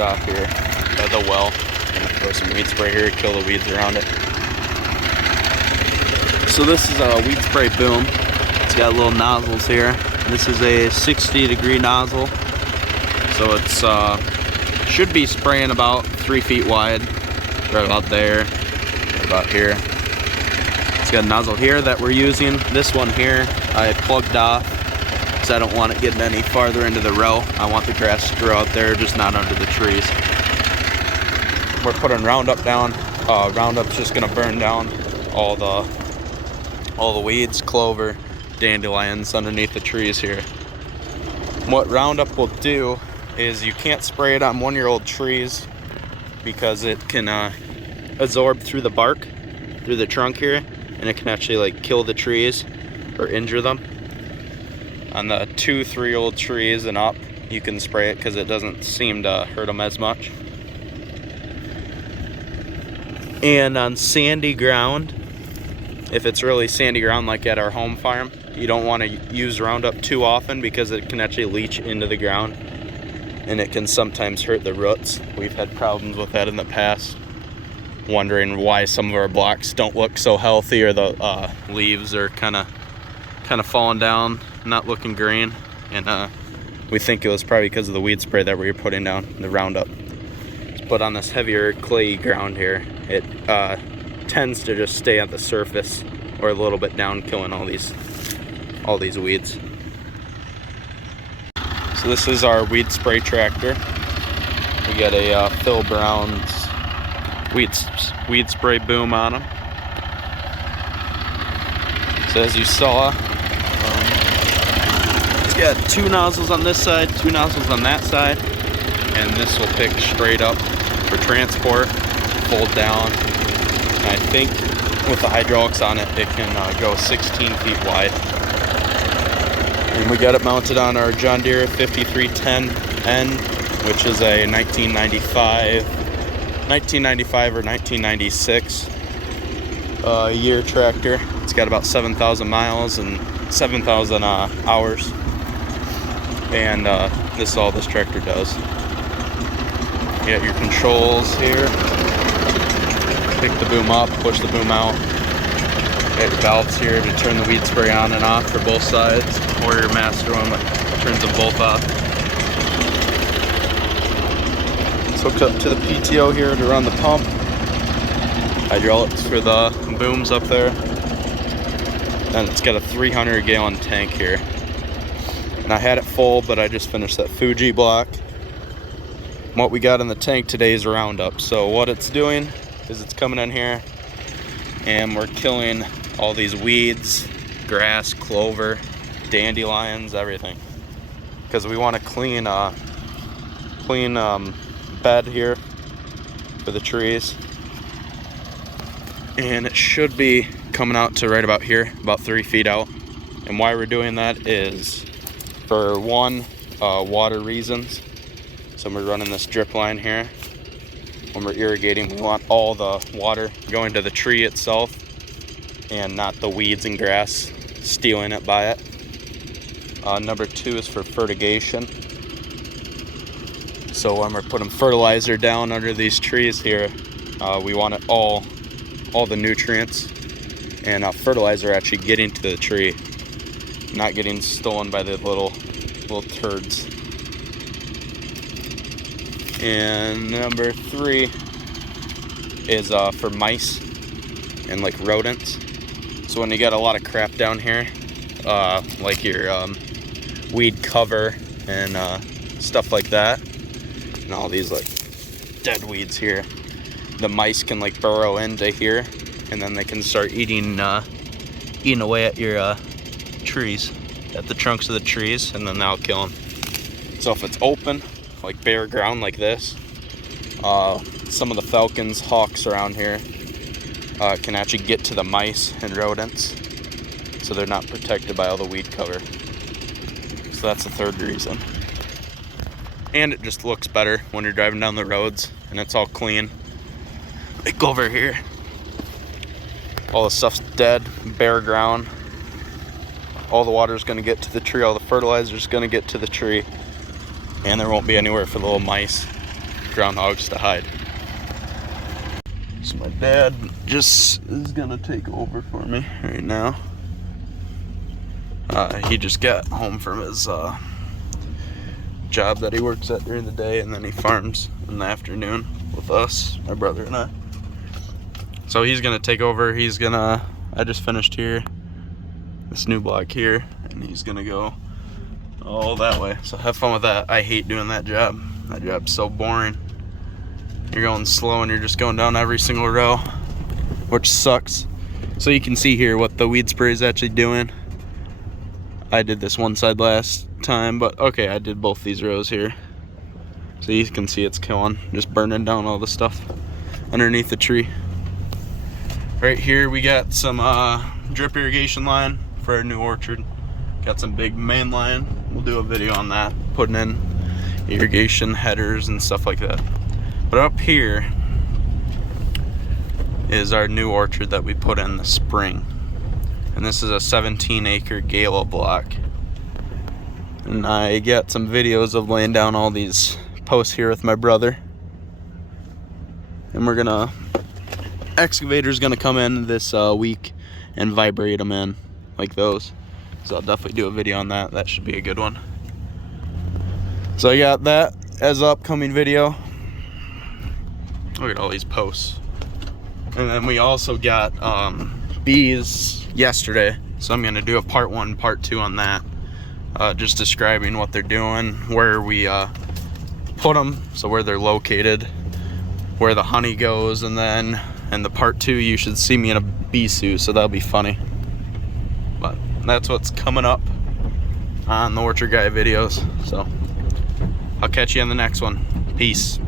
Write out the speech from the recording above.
stop here by the well. I'm gonna throw some weed spray here, kill the weeds around it. So this is a weed spray boom. It's got little nozzles here. This is a 60-degree nozzle. So it's should be spraying about 3 feet wide, right about there, right about here. It's got a nozzle here that we're using. This one here I plugged off because I don't want it getting any farther into the row. I want the grass to grow out there, just not under the trees. We're putting Roundup down. Roundup's just gonna burn down all the weeds, clover, dandelions underneath the trees here. What Roundup will do is you can't spray it on 1-year-old trees because it can absorb through the bark, through the trunk here, and it can actually like kill the trees or injure them. On the 2-3-year-old trees and up, you can spray it because it doesn't seem to hurt them as much. And on sandy ground, if it's really sandy ground like at our home farm, you don't want to use Roundup too often because it can actually leach into the ground and it can sometimes hurt the roots. We've had problems with that in the past, wondering why some of our blocks don't look so healthy, or the leaves are kind of falling down, not looking green, and we think it was probably because of the weed spray that we were putting down, the Roundup. But on this heavier clayey ground here, it tends to just stay at the surface or a little bit down, killing all these weeds. So this is our weed spray tractor. We got a Phil Brown's weed spray boom on them. So as you saw, it's got 2 nozzles on this side, 2 nozzles on that side, and this will pick straight up for transport, fold down. And I think with the hydraulics on it, it can go 16 feet wide. And we got it mounted on our John Deere 5310N, which is a 1995 or 1996 year tractor. It's got about 7,000 miles and 7,000 hours. And this is all this tractor does. You got your controls here. Pick the boom up, push the boom out. You got your valves here to turn the weed spray on and off for both sides, or your master one that turns them both off. It's hooked up to the PTO here to run the pump. Hydraulics for the booms up there. And it's got a 300-gallon tank here. And I had it full, but I just finished that Fuji block. What we got in the tank today is Roundup. So what it's doing is it's coming in here and we're killing all these weeds, grass, clover, dandelions, everything. Because we want a clean bed here for the trees. And it should be coming out to right about here, about 3 feet out. And why we're doing that is for one, water reasons. So we're running this drip line here. When we're irrigating, we want all the water going to the tree itself and not the weeds and grass stealing it by it. Number 2 is for fertigation. So when we're putting fertilizer down under these trees here, we want it all the nutrients and fertilizer actually getting to the tree, not getting stolen by the little turds. And number 3 is for mice and like rodents. So when you got a lot of crap down here, like your weed cover and stuff like that, and all these like dead weeds here, the mice can like burrow into here, and then they can start eating away at your trees, at the trunks of the trees, and then that'll kill them. So if it's open, like bare ground like this, some of the falcons, hawks around here can actually get to the mice and rodents, so they're not protected by all the weed cover. So that's the 3rd reason. And it just looks better when you're driving down the roads and it's all clean. Like over here, all the stuff's dead, bare ground. All the water's gonna get to the tree, all the fertilizer's gonna get to the tree, and there won't be anywhere for the little mice groundhogs to hide. So my dad just is gonna take over for me right now. He just got home from his job that he works at during the day, and then he farms in the afternoon with us, my brother and I. So he's gonna take over. I just finished here, this new block here, and he's gonna go all that way. So have fun with that. I hate doing that job. That job's so boring. You're going slow and you're just going down every single row, which sucks. So you can see here what the weed spray is actually doing. I did this one side last time, but okay, I did both these rows here. So you can see it's killing, just burning down all the stuff underneath the tree. Right here we got some drip irrigation line for our new orchard. Got some big main line. We'll do a video on that, putting in irrigation headers and stuff like that. But up here is our new orchard that we put in the spring. And this is a 17-acre Gala block. And I got some videos of laying down all these posts here with my brother. And excavator's gonna come in this week and vibrate them in like those. So I'll definitely do a video on that. That should be a good one. So I got that as an upcoming video. Look at all these posts. And then we also got bees yesterday. So I'm gonna do a part 1, part 2 on that. Just describing what they're doing, where we put them, so where they're located, where the honey goes, and then in the part 2 you should see me in a bee suit, so that'll be funny. But that's what's coming up on the Orchard Guy videos. So I'll catch you on the next one. Peace.